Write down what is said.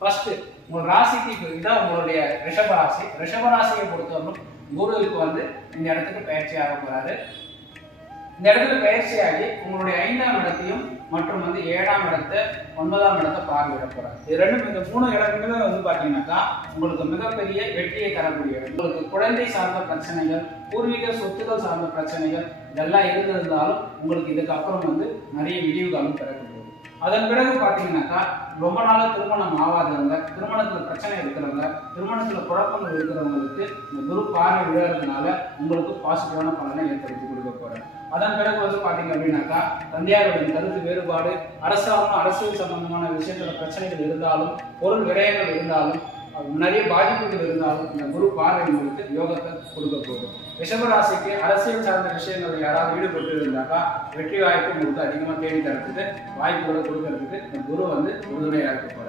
First உங்க ராசிக்கு இதான் உங்களுடைய ரிஷபராசி. ரிஷபராசியை பொறுத்தவரைக்கும் குருவுக்கு வந்து இந்த இடத்துக்கு பயிற்சி ஆக போறாரு. இந்த இடத்துல பயிற்சியாகி உங்களுடைய 5ஆம் இடத்தையும் மற்றும் வந்து 7ஆம் இடத்தை 9ஆம் இடத்தை பார்வையிட போறாரு. இது ரெண்டும் இந்த 3 இடங்களும் வந்து பாத்தீங்கன்னாக்கா உங்களுக்கு மிகப்பெரிய வெற்றியை தரக்கூடிய உங்களுக்கு குழந்தை சார்ந்த பிரச்சனைகள், பூர்வீக சொத்துக்கள் சார்ந்த பிரச்சனைகள் இதெல்லாம் இருந்திருந்தாலும் உங்களுக்கு இதுக்கு அப்புறம் வந்து நிறைய விடிவு காலம் பிறக்க போகுது. அதன் பிறகு பாத்தீங்கன்னாக்கா ரொம்ப நாளா திருமணம் ஆகாதவங்க, திருமணத்துல பிரச்சனை இருக்கிறவங்க, திருமணத்துல குழப்பங்கள் இருக்கிறவங்களுக்கு இந்த குரு பார்வை விழுறதுனால உங்களுக்கு பாசிட்டிவான பலனை ஏற்படுத்தி கொடுக்க போறாரு. அதன் பிறகு வந்து பாத்தீங்க அப்படின்னாக்கா தந்தையாருடைய கருத்து வேறுபாடு, அரசாங்கம் அரசியல் சம்பந்தமான விஷயத்துல பிரச்சனைகள் இருந்தாலும், பொருள் விரயங்கள் இருந்தாலும், நிறைய பாதிப்புகள் இருந்தாலும் இந்த குரு பார்வை உங்களுக்கு யோகத்தை கொடுக்க போகும். ரிஷபராசிக்கு அரசியல் சார்ந்த விஷயங்கள் யாராவது ஈடுபட்டு இருந்தாக்கா வெற்றி வாய்ப்பு உங்களுக்கு அதிகமாக தேடி தரத்துக்கு வாய்ப்புகளை கொடுக்கறதுக்கு இந்த குரு வந்து உறுதுணையாக இருக்க போறாரு.